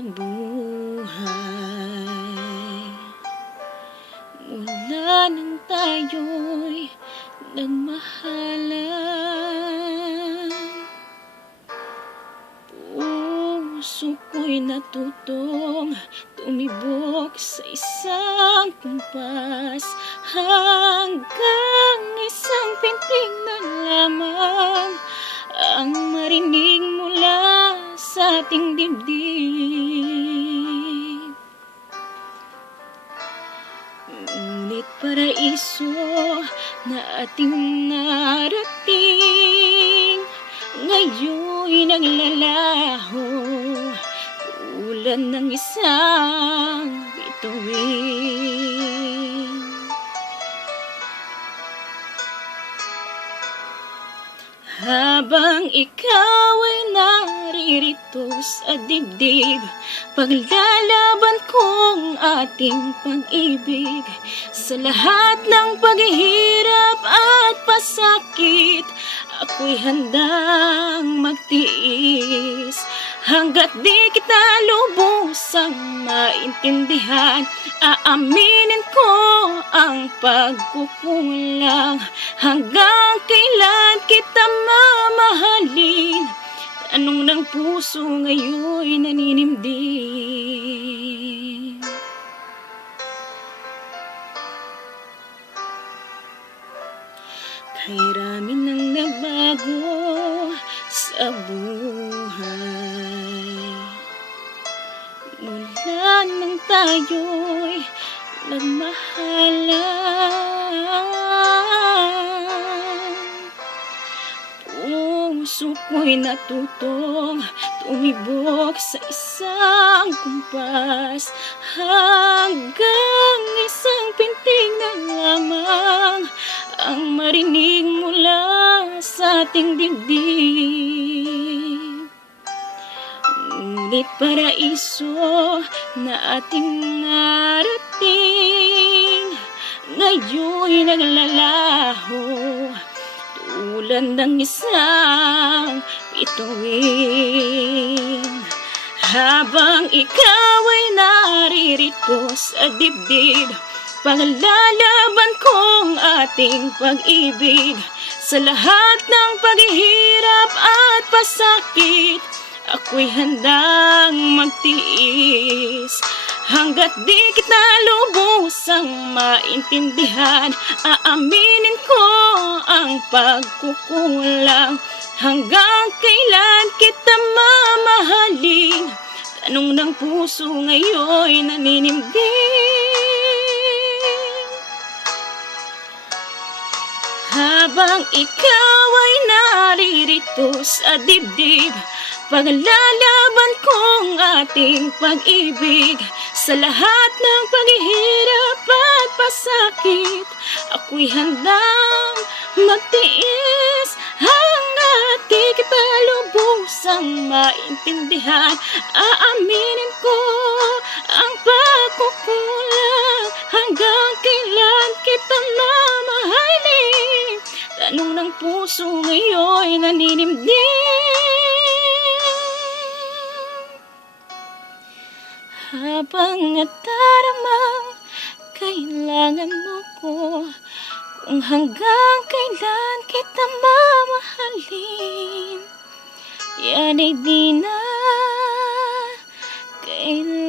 buhay. Mula nang tayo'y nagmahalan, puso ko'y natutong tumibok sa isang kumpas, hanggang isang pintig na lamang ang marinig mula sa ating dibdib. Ngunit paraiso na ating narating, ngayon'y naglalaho tulad ng isang bituin. Habang ikaw ay naririto sa dibdib, paglalaban kong ating pag-ibig. Sa lahat ng paghihirap at pasakit, ako'y handang magtiis. Hanggat di kita lubusang maintindihan, aaminin ko ang pagkukulang. Hanggang kailan kita mamahalin? Tanong ng puso ngayon'y naninimdim. Kay rami nang nagbago sa buhay, mula nang tayo'y nagmahalan, puso ko'y natutong tumibok sa isang kumpas, hanggang isang pintig na lamang ang marinig mula sa ating dibdib. Ngunit paraiso na ating narating, ngayon'y naglalaho tulad ng isang bituin. Habang ikaw ay naririto sa dibdib, paglalaban kong ating pag-ibig. Sa lahat ng paghihirap at pasakit, ako'y handang magtiis. Hanggat di kita lubusang maintindihan, aaminin ko ang pagkukulang. Hanggang kailan kita mamahalin? Tanong ng puso ngayon'y naninimdim. Habang ikaw ay naririto sa dibdib, paglalaban kong ating pag-ibig. Sa lahat ng paghihirap at pasakit, ako'y handang magtiis. Hanggat di kita lubusang maintindihan, aaminin ko ang pagkukulang. Hanggang kailan kita mamahalin? Tanong ng puso ngayon'y naninimdim. Habang nataramang kailangan mo ko, kung hanggang kailan kita mamahalin, yan ay di na kailangan.